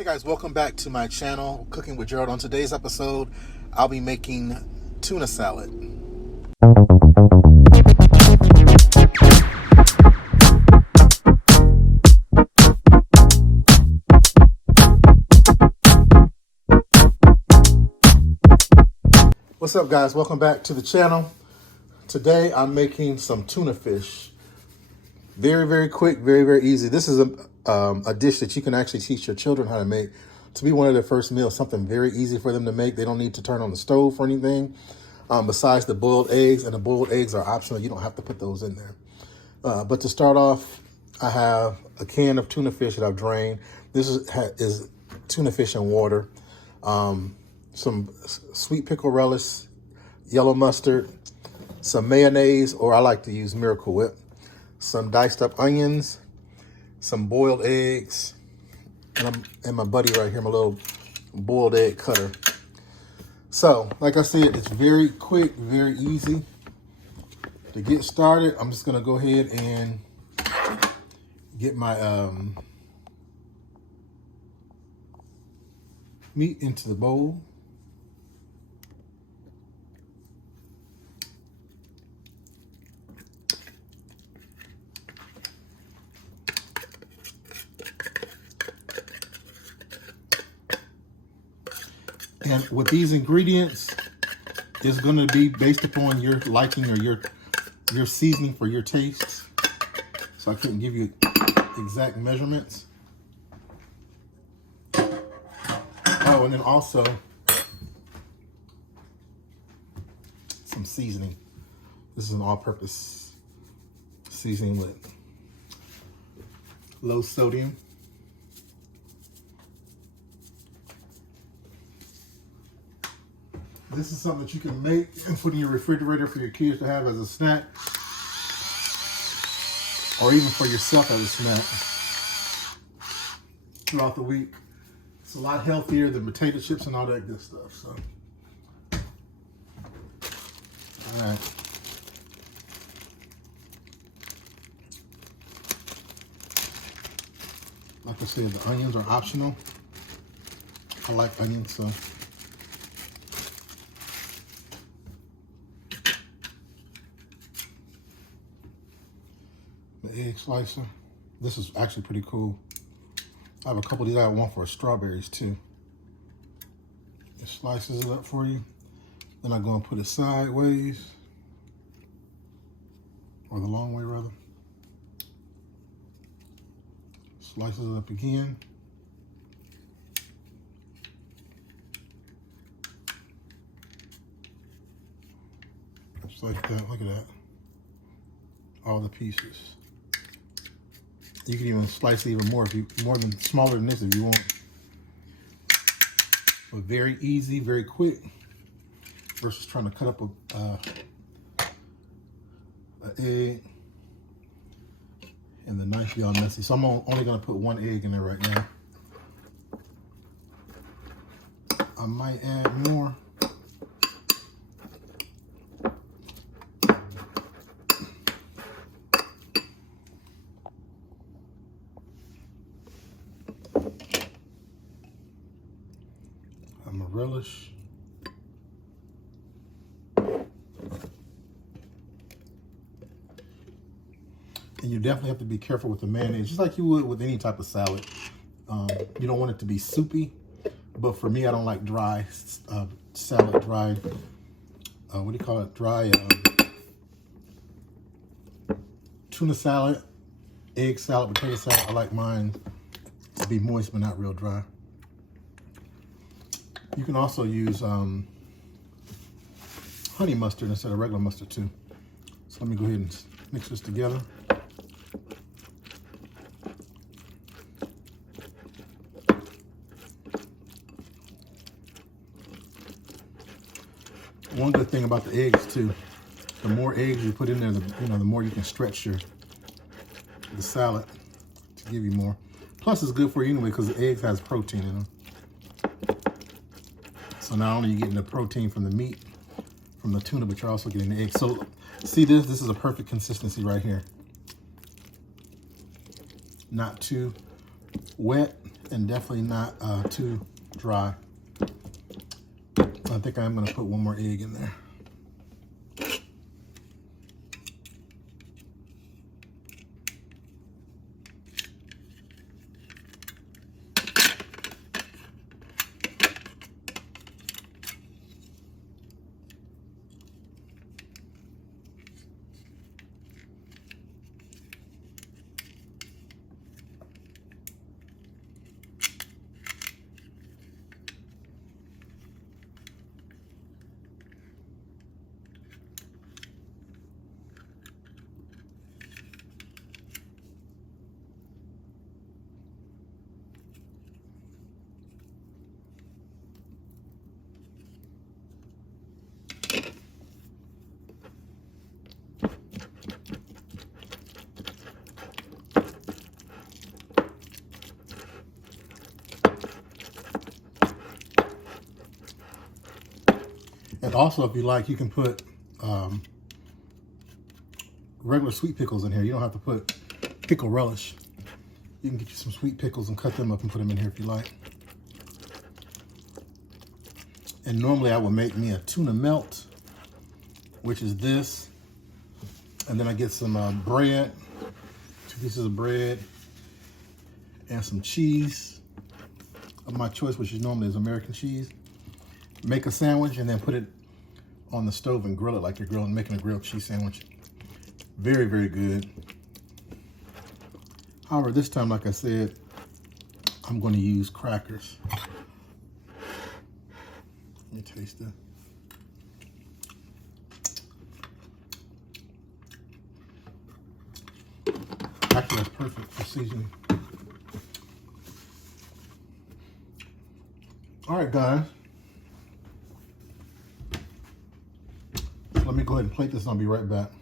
Hey guys, welcome back to my channel, Cooking with Gerald. On today's episode, I'll be making tuna salad. What's up guys, welcome back to the channel. Today I'm making some tuna fish. Very quick, very easy. This is a dish that you can actually teach your children how to make to be one of their first meals, something very easy for them to make. They don't need to turn on the stove or anything, besides the boiled eggs, and the boiled eggs are optional. You don't have to put those in there. But to start off, I have a can of tuna fish that I've drained. This is tuna fish and water, some sweet pickle relish, yellow mustard, some mayonnaise, or I like to use Miracle Whip, some diced up onions, some boiled eggs, and my buddy right here, my little boiled egg cutter. So, like I said, it's very quick, very easy. To get started, I'm just gonna go ahead and get my meat into the bowl. And with these ingredients, it's going to be based upon your liking or your seasoning for your tastes. So I couldn't give you exact measurements. Oh, and then also some seasoning. This is an all-purpose seasoning with low sodium. This is something that you can make and put in your refrigerator for your kids to have as a snack, or even for yourself as a snack throughout the week. It's a lot healthier than potato chips and all that good stuff. So, all right. Like I said, the onions are optional. I like onions, so. The egg slicer. This is actually pretty cool. I have a couple of these. I have one for strawberries too. It slices it up for you. Then I go and put it sideways, or the long way rather. Slices it up again. Just like that. Look at that. All the pieces. You can even slice it even more smaller than this if you want. But very easy, very quick, versus trying to cut up an egg and the knife be all messy. So I'm only gonna put one egg in there right now. I might add more. I'm a relish. And you definitely have to be careful with the mayonnaise, just like you would with any type of salad. You don't want it to be soupy, but for me, I don't like dry salad, dry, what do you call it? Dry tuna salad, egg salad, potato salad. I like mine to be moist, but not real dry. You can also use honey mustard instead of regular mustard too. So let me go ahead and mix this together. One good thing about the eggs too, the more eggs you put in there, the more you can stretch the salad to give you more. Plus it's good for you anyway because the eggs has protein in them. So not only are you getting the protein from the meat, from the tuna, but you're also getting the egg. So see this? This is a perfect consistency right here. Not too wet and definitely not too dry. I think I'm gonna put one more egg in there. And also, if you like, you can put regular sweet pickles in here. You don't have to put pickle relish. You can get you some sweet pickles and cut them up and put them in here if you like. And normally I would make me a tuna melt, which is this. And then I get some bread, 2 pieces of bread, and some cheese of my choice, which is normally is American cheese. Make a sandwich and then put it on the stove and grill it like you're making a grilled cheese sandwich. Very, very good. However, this time, like I said, I'm going to use crackers. Let me taste that. Actually, that's perfect for seasoning. All right, guys. Let me go ahead and plate this and I'll be right back.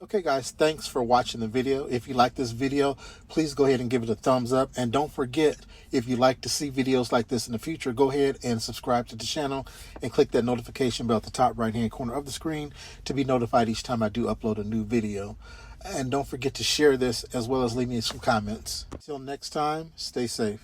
Okay guys, thanks for watching the video. If you like this video, please go ahead and give it a thumbs up. And don't forget, if you like to see videos like this in the future, go ahead and subscribe to the channel and click that notification bell at the top right hand corner of the screen to be notified each time I do upload a new video. And don't forget to share this as well as leave me some comments. Until next time, stay safe.